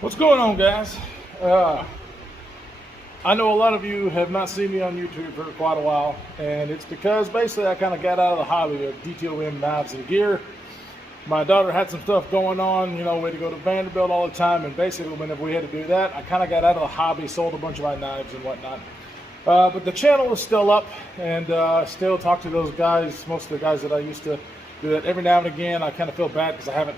What's going on, guys? I know a lot of you have not seen me on YouTube for quite a while, and it's because basically I kind of got out of the hobby of DTOM knives and gear. My daughter had some stuff going on, we had to go to Vanderbilt all the time, and basically whenever we had to do that, I kind of got out of the hobby, sold a bunch of my knives and whatnot. But the channel is still up, and I still talk to those guys, most of the guys that I used to do that every now and again. I kind of feel bad because I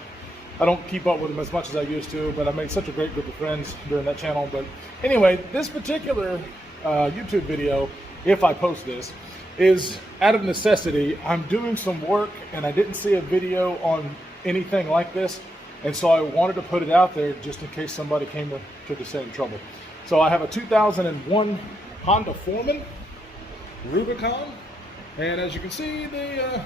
don't keep up with them as much as I used to, but I made such a great group of friends during that channel. But anyway, this particular YouTube video, if I post this, is out of necessity. I'm doing some work and I didn't see a video on anything like this, and so I wanted to put it out there just in case somebody came to the same trouble. So I have a 2001 Honda Forman Rubicon, and as you can see, the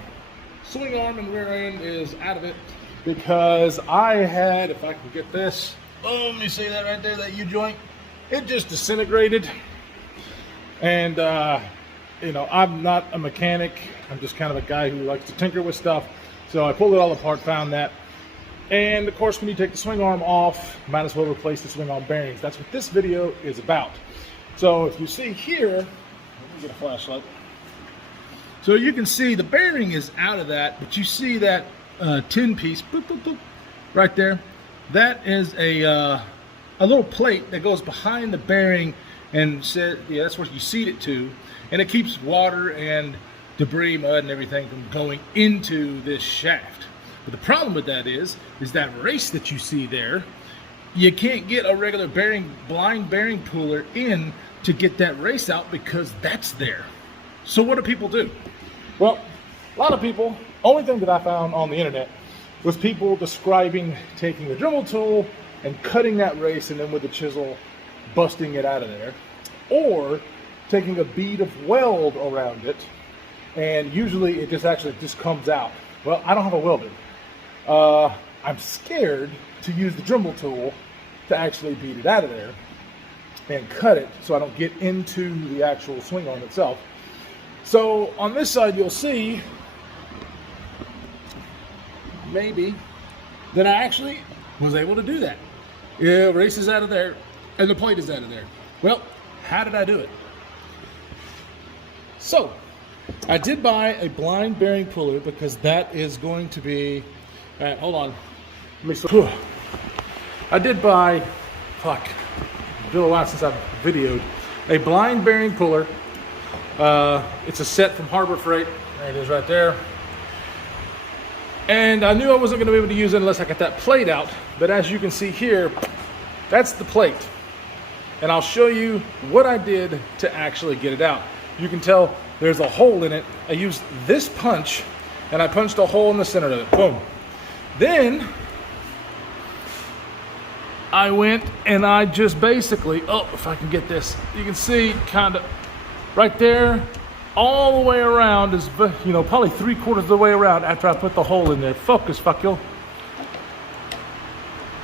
swing arm and rear end is out of it, because I had, if I can get this, let me see that right there, that U-joint, it just disintegrated. And I'm not a mechanic, I'm just kind of a guy who likes to tinker with stuff. So I pulled it all apart, found that, and of course when you take the swing arm off, might as well replace the swing arm bearings. That's what this video is about. So if you see here, let me get a flashlight. So you can see the bearing is out of that, but you see that tin piece, boop, boop, boop, right there. That is a little plate that goes behind the bearing, and that's where you seat it to, and it keeps water and debris, mud, and everything from going into this shaft. But the problem with that is that race that you see there, you can't get a regular blind bearing puller in to get that race out because that's there. So what do people do? Well, a lot of people, only thing that I found on the internet was people describing taking a Dremel tool and cutting that race, and then with the chisel busting it out of there, or taking a bead of weld around it, and usually it just comes out. Well, I don't have a welder. I'm scared to use the Dremel tool to actually beat it out of there and cut it so I don't get into the actual swing arm itself. So on this side you'll see maybe that I actually was able to do that. Yeah, race is out of there and the plate is out of there. Well, how did I do it? So I did buy a blind bearing puller because that is going to be, all right, hold on. I did buy, it's been a while since I've videoed, a blind bearing puller. It's a set from Harbor Freight. There it is right there. And I knew I wasn't going to be able to use it unless I got that plate out. But as you can see here, that's the plate. And I'll show you what I did to actually get it out. You can tell there's a hole in it. I used this punch and I punched a hole in the center of it. Boom. Then I went and I just basically, if I can get this, you can see kind of right there, all the way around is, probably 3/4 of the way around after I put the hole in there. Focus, fuck you.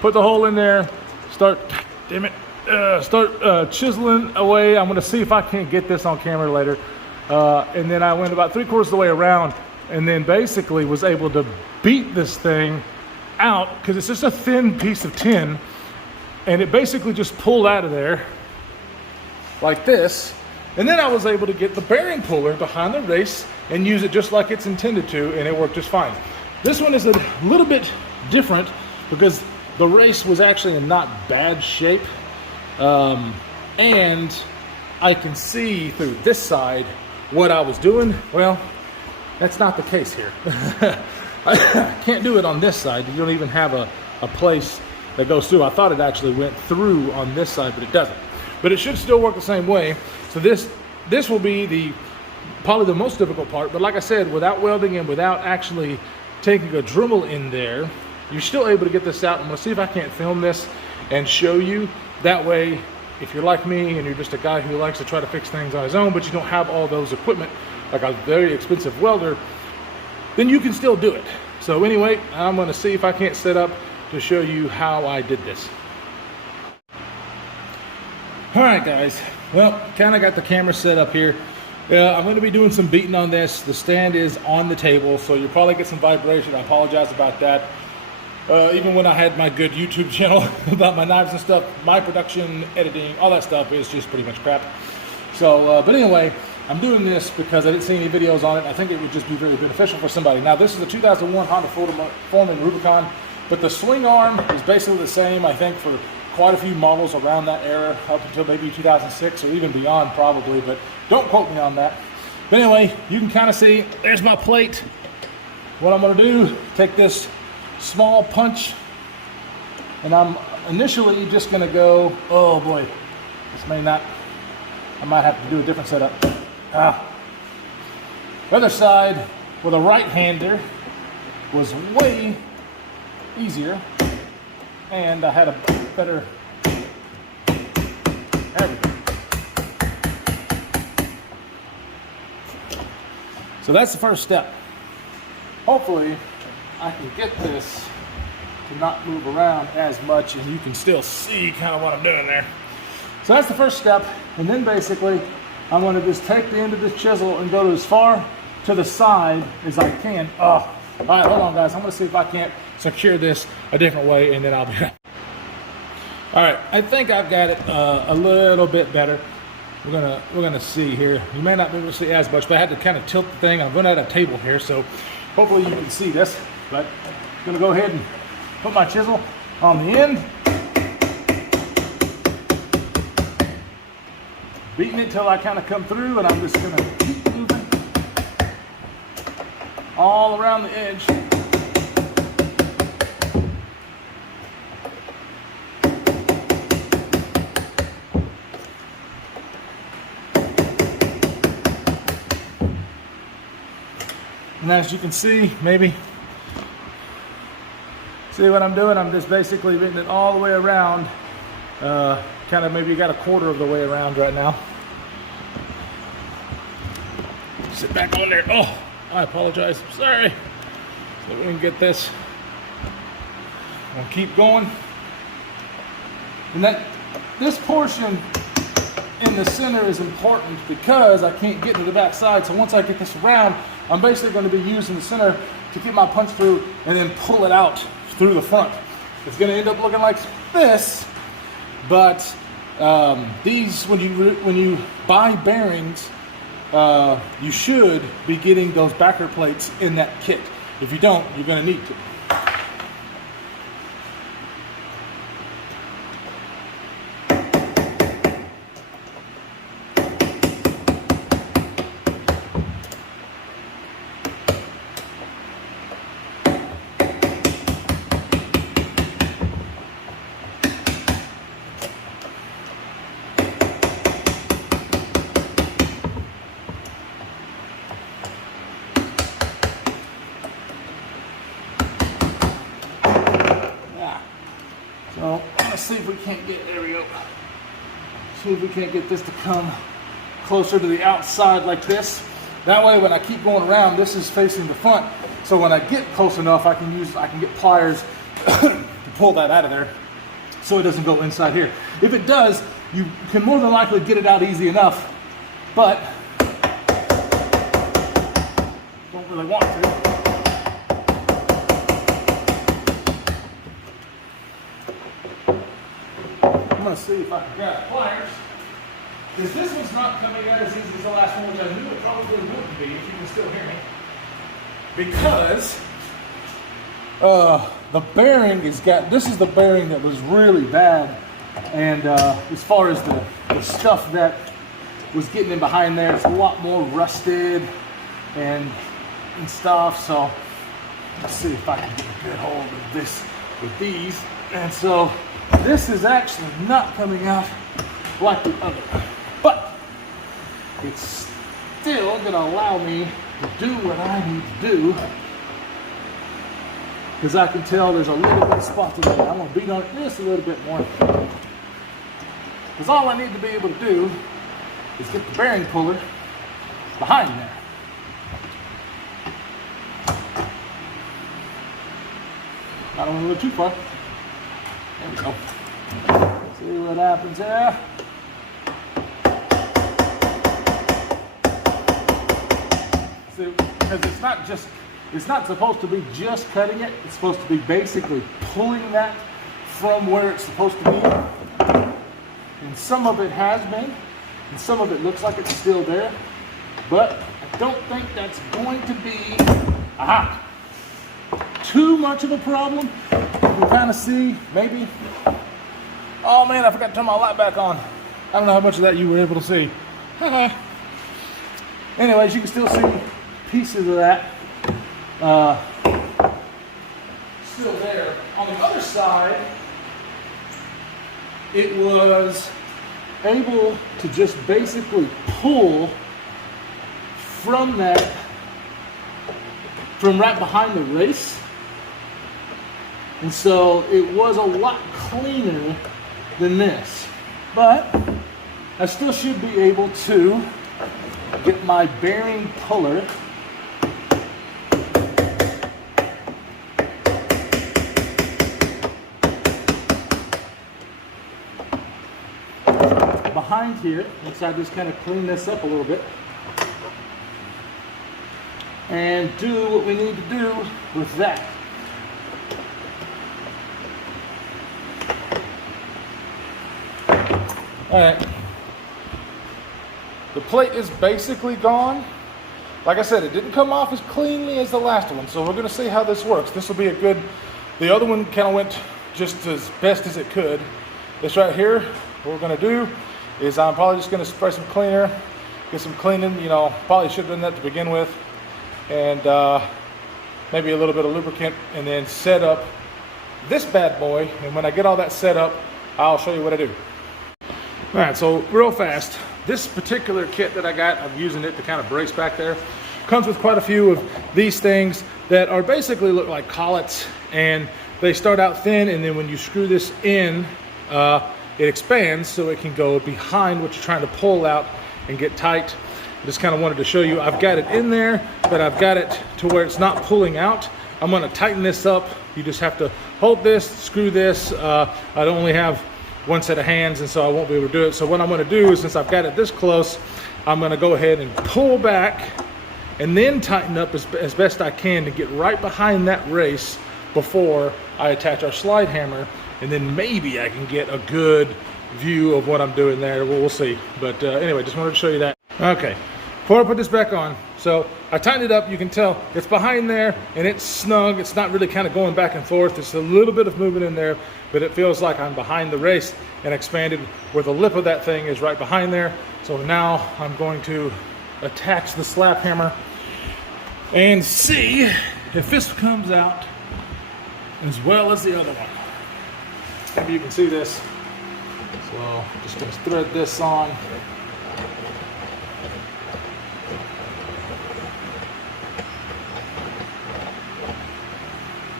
Put the hole in there, start chiseling away. I'm gonna see if I can't get this on camera later. And then I went about 3/4 of the way around, and then basically was able to beat this thing out because it's just a thin piece of tin, and it basically just pulled out of there like this. And then I was able to get the bearing puller behind the race and use it just like it's intended to, and it worked just fine. This one is a little bit different because the race was actually in not bad shape, and I can see through this side what I was doing. Well, that's not the case here. I can't do it on this side. You don't even have a place that goes through. I thought it actually went through on this side, but it doesn't. But it should still work the same way. So this will be probably the most difficult part. But like I said, without welding and without actually taking a Dremel in there, you're still able to get this out. I'm gonna see if I can't film this and show you. That way, if you're like me and you're just a guy who likes to try to fix things on his own, but you don't have all those equipment, like a very expensive welder, then you can still do it. So anyway, I'm gonna see if I can't set up to show you how I did this. All right, guys. Well, kind of got the camera set up here. I'm going to be doing some beating on this. The stand is on the table, so you'll probably get some vibration. I apologize about that. Even when I had my good YouTube channel about my knives and stuff, my production, editing, all that stuff is just pretty much crap. So, but anyway, I'm doing this because I didn't see any videos on it. I think it would just be very beneficial for somebody. Now, this is a 2001 Honda Forman Rubicon, but the swing arm is basically the same, I think, for quite a few models around that era, up until maybe 2006 or even beyond probably, but don't quote me on that. But anyway, you can kind of see, there's my plate. What I'm gonna do, take this small punch, and I'm initially just gonna go, oh boy, this may not, I might have to do a different setup. The other side with a right-hander was way easier, and I had a better, there we go. So that's the first step. Hopefully I can get this to not move around as much, and you can still see kind of what I'm doing there. So that's the first step, and then basically I'm going to just take the end of this chisel and go as far to the side as I can. All right, hold on guys, I'm going to see if I can't secure this a different way, and then I'll be back. All right, I think I've got it a little bit better. We're gonna see here. You may not be able to see as much, but I had to kind of tilt the thing. I'm running out of table here, so hopefully you can see this. But I'm gonna go ahead and put my chisel on the end, beating it till I kind of come through, and I'm just gonna keep moving all around the edge. And as you can see, maybe, see what I'm doing? I'm just basically beating it all the way around. Kind of maybe got a quarter of the way around right now. Sit back on there. Oh, I apologize. Sorry. So we can get this. I'll keep going. And this portion in the center is important because I can't get to the back side. So once I get this around, I'm basically going to be using the center to get my punch through and then pull it out through the front. It's going to end up looking like this, but these, when you buy bearings, you should be getting those backer plates in that kit. If you don't, you're going to need to. So let's see if we can't get, there we go. See if we can't get this to come closer to the outside like this. That way when I keep going around, this is facing the front. So when I get close enough, I can get pliers to pull that out of there so it doesn't go inside here. If it does, you can more than likely get it out easy enough, but don't really want to. I'm going to see if I can grab pliers, because this one's not coming out as easy as the last one, which I knew it probably wouldn't be, if you can still hear me. Because the bearing has got, this is the bearing that was really bad, and as far as the stuff that was getting in behind there, it's a lot more rusted and stuff. So let's see if I can get a good hold of this with these. And so this is actually not coming out like the other, but it's still going to allow me to do what I need to do, because I can tell there's a little bit of spot to there. I'm going to beat on it just a little bit more, because all I need to be able to do is get the bearing puller behind there. I don't want to go too far. There we go. See what happens there. See, because it's not just it's not supposed to be just cutting it. It's supposed to be basically pulling that from where it's supposed to be. And some of it has been, and some of it looks like it's still there. But I don't think that's going to be too much of a problem. You can kind of see, maybe. Oh man, I forgot to turn my light back on. I don't know how much of that you were able to see. Anyways, you can still see pieces of that still there. On the other side, it was able to just basically pull from that, from right behind the race. And so it was a lot cleaner than this. But I still should be able to get my bearing puller behind here. Let's just kind of clean this up a little bit and do what we need to do with that. All right, the plate is basically gone. Like I said, it didn't come off as cleanly as the last one, so we're gonna see how this works. This will be a good, the other one kind of went just as best as it could. This right here, what we're gonna do is I'm probably just gonna spray some cleaner, get some cleaning, you know, probably should have done that to begin with, and maybe a little bit of lubricant, and then set up this bad boy. And when I get all that set up, I'll show you what I do. All right, so real fast, this particular kit that I got, I'm using it to kind of brace back there. Comes with quite a few of these things that are basically look like collets, and they start out thin, and then when you screw this in, it expands so it can go behind what you're trying to pull out and get tight. I just kind of wanted to show you, I've got it in there, but I've got it to where it's not pulling out. I'm gonna tighten this up. You just have to hold this, screw this. I only have one set of hands, and so I won't be able to do it. So what I'm gonna do is, since I've got it this close, I'm gonna go ahead and pull back and then tighten up as best I can to get right behind that race before I attach our slide hammer, and then maybe I can get a good view of what I'm doing there. We'll see. But anyway, just wanted to show you that. Okay, before I put this back on, so I tightened it up. You can tell it's behind there and it's snug. It's not really kind of going back and forth. There's a little bit of movement in there, but it feels like I'm behind the race and expanded where the lip of that thing is right behind there. So now I'm going to attach the slap hammer and see if this comes out as well as the other one. Maybe you can see this. So just going to thread this on.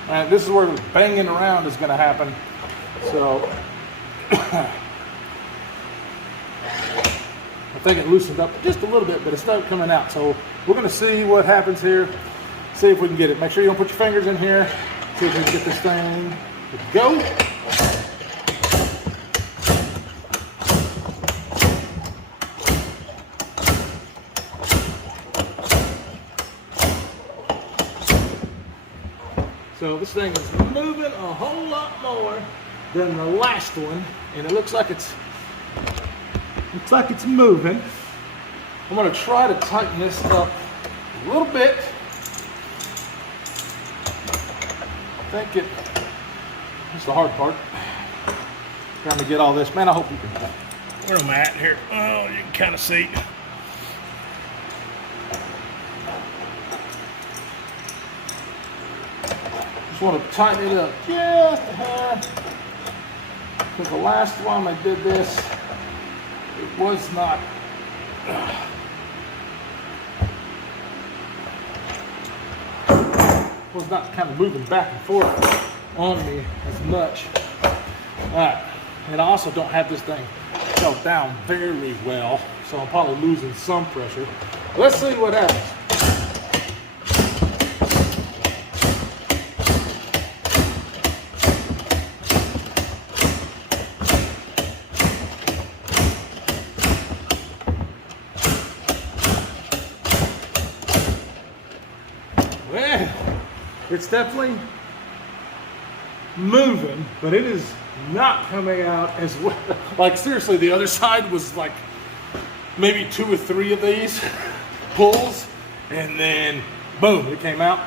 And this is where the banging around is going to happen. So I think it loosened up just a little bit, but it's not coming out. So we're going to see what happens here. See if we can get it. Make sure you don't put your fingers in here. See if we can get this thing to go. So this thing is moving a whole lot more than the last one, and it looks like it's moving. I'm going to try to tighten this up a little bit. I think it's the hard part. Trying to get all this. Man, I hope you can. Where am I at here? Oh, you can kind of see. Just want to tighten it up just a hair. Because the last time I did this, it was not. Was not kind of moving back and forth on me as much. Alright, and I also don't have this thing held down very well, so I'm probably losing some pressure. Let's see what happens. Well, It's definitely moving, but it is not coming out as well. Like seriously, the other side was like maybe 2 or 3 of these pulls, and then boom, it came out.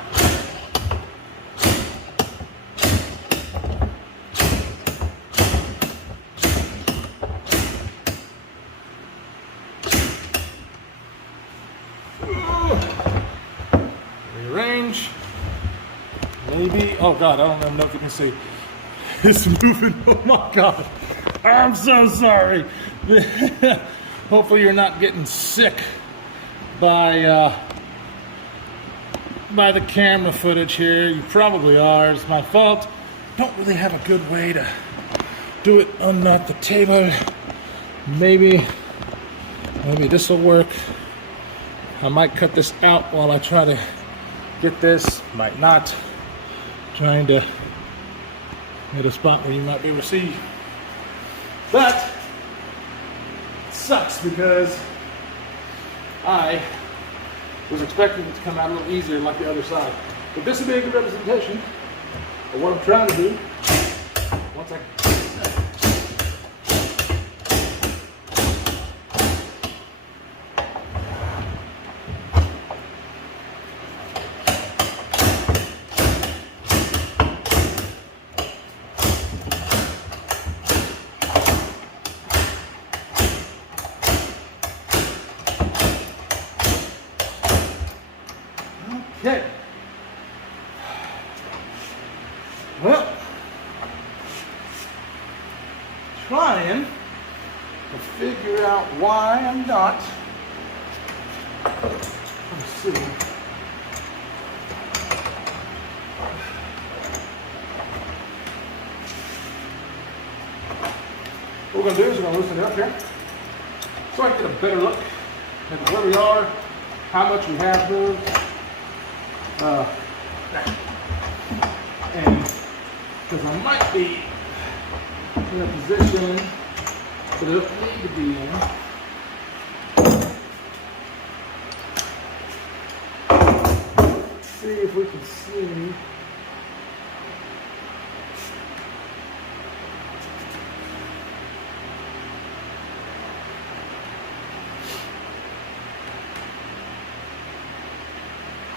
Rearrange. Maybe. Oh God, I don't even know if you can see. It's moving. Oh my God. I'm so sorry. Hopefully you're not getting sick by the camera footage here. You probably are. It's my fault. Don't really have a good way to do it on not the table. Maybe this will work. I might cut this out while I try to get this. Might not. Trying to hit a spot where you might be able to see. But it sucks because I was expecting it to come out a little easier like the other side. But this would be a good representation of what I'm trying to do. One second. Okay. Well, trying to figure out why I'm not. Let's see. What we're going to do is we're going to loosen it up here so I can get a better look at where we are, how much we have moved. And because I might be in a position that I don't need to be in. Let's see if we can see.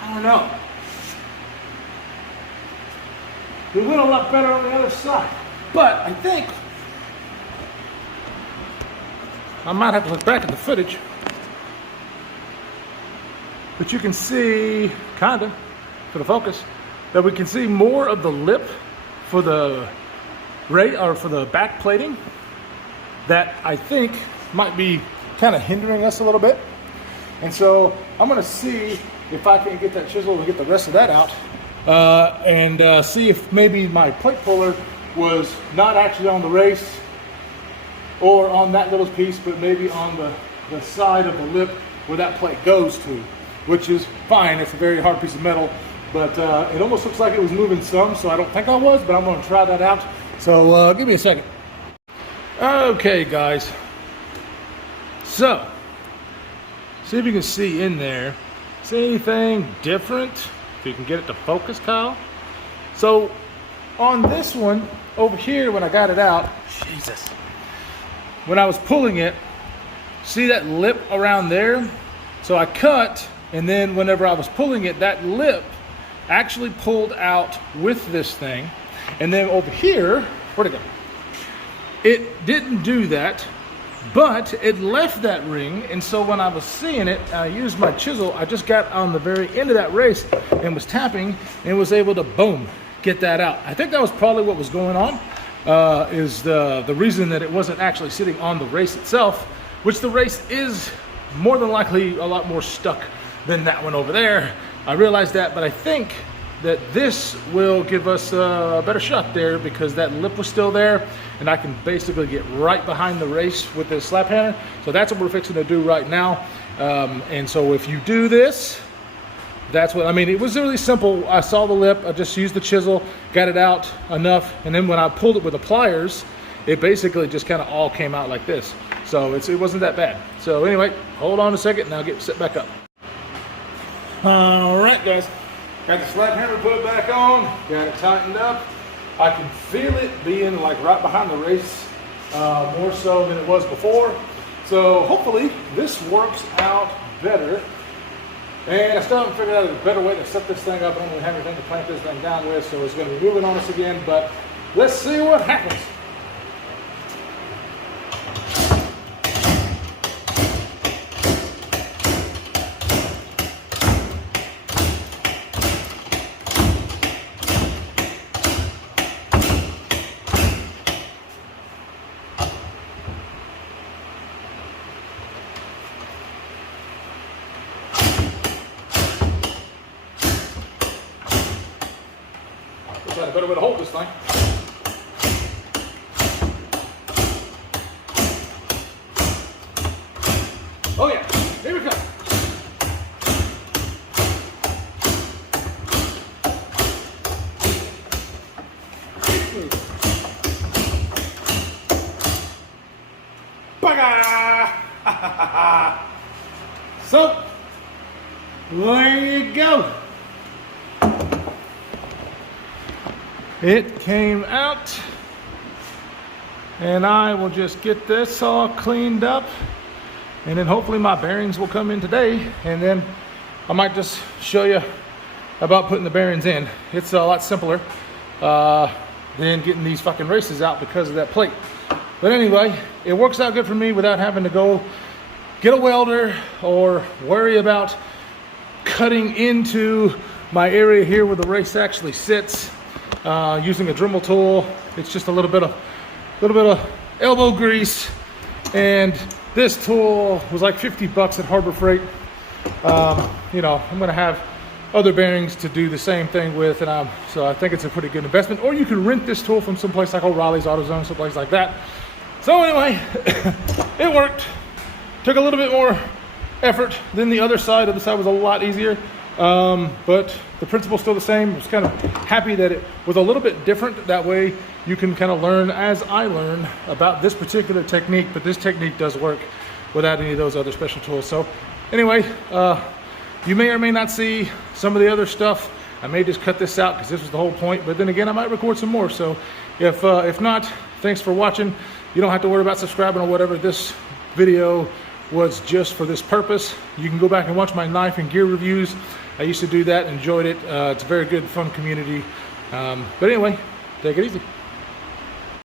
I don't know. We went a lot better on the other side. But I think I might have to look back at the footage. But you can see, kinda, for the focus, that we can see more of the lip for the for the back plating that I think might be kind of hindering us a little bit. And so I'm gonna see if I can get that chisel and get the rest of that out. And see if maybe my plate puller was not actually on the race or on that little piece, but maybe on the side of the lip where that plate goes to, which is fine. It's a very hard piece of metal, but it almost looks like it was moving some, so I don't think I was, but I'm going to try that out. So give me a second. Okay, guys. So, see if you can see in there. See anything different? If you can get it to focus, Kyle. So on this one over here, when I got it out, Jesus, when I was pulling it, see that lip around there? So I cut, and then whenever I was pulling it, that lip actually pulled out with this thing. And then over here, where'd it go? It didn't do that, but it left that ring. And so when I was seeing it, I used my chisel. I just got on the very end of that race and was tapping and was able to, boom, get that out. I think that was probably what was going on, is the reason that it wasn't actually sitting on the race itself, which the race is more than likely a lot more stuck than that one over there. I realized that, but I think that this will give us a better shot there because that lip was still there, and I can basically get right behind the race with this slap hammer. So that's what we're fixing to do right now. And so if you do this, that's what, I mean, it was really simple. I saw the lip, I just used the chisel, got it out enough, and then when I pulled it with the pliers, it basically just kind of all came out like this. So it wasn't that bad. So anyway, hold on a second and I'll get set back up. All right, guys. Got the slap hammer put back on, got it tightened up. I can feel it being like right behind the race, more so than it was before. So hopefully this works out better. And I still haven't figured out a better way to set this thing up. I don't really have anything to clamp this thing down with, so it's going to be moving on us again, but let's see what happens. Got a better way to hold this thing. Oh yeah, here we go. Baga! So, there you go. It came out, and I will just get this all cleaned up, and then hopefully my bearings will come in today, and then I might just show you about putting the bearings in. It's a lot simpler than getting these fucking races out because of that plate. But anyway, it works out good for me without having to go get a welder or worry about cutting into my area here where the race actually sits. Using a Dremel tool, it's just a little bit of elbow grease, and this tool was like 50 bucks at Harbor Freight. You know, I'm gonna have other bearings to do the same thing with, and so I think it's a pretty good investment. Or you can rent this tool from someplace like O'Reilly's AutoZone, someplace like that. So anyway, it worked. Took a little bit more effort than the other side. The other side was a lot easier. But the principle's still the same. I was kind of happy that it was a little bit different. That way you can kind of learn as I learn about this particular technique, but this technique does work without any of those other special tools. So anyway, you may or may not see some of the other stuff. I may just cut this out because this was the whole point, but then again, I might record some more. So if not, thanks for watching. You don't have to worry about subscribing or whatever. This video was just for this purpose. You can go back and watch my knife and gear reviews. I used to do that, enjoyed it. It's a very good, fun community. But anyway, take it easy.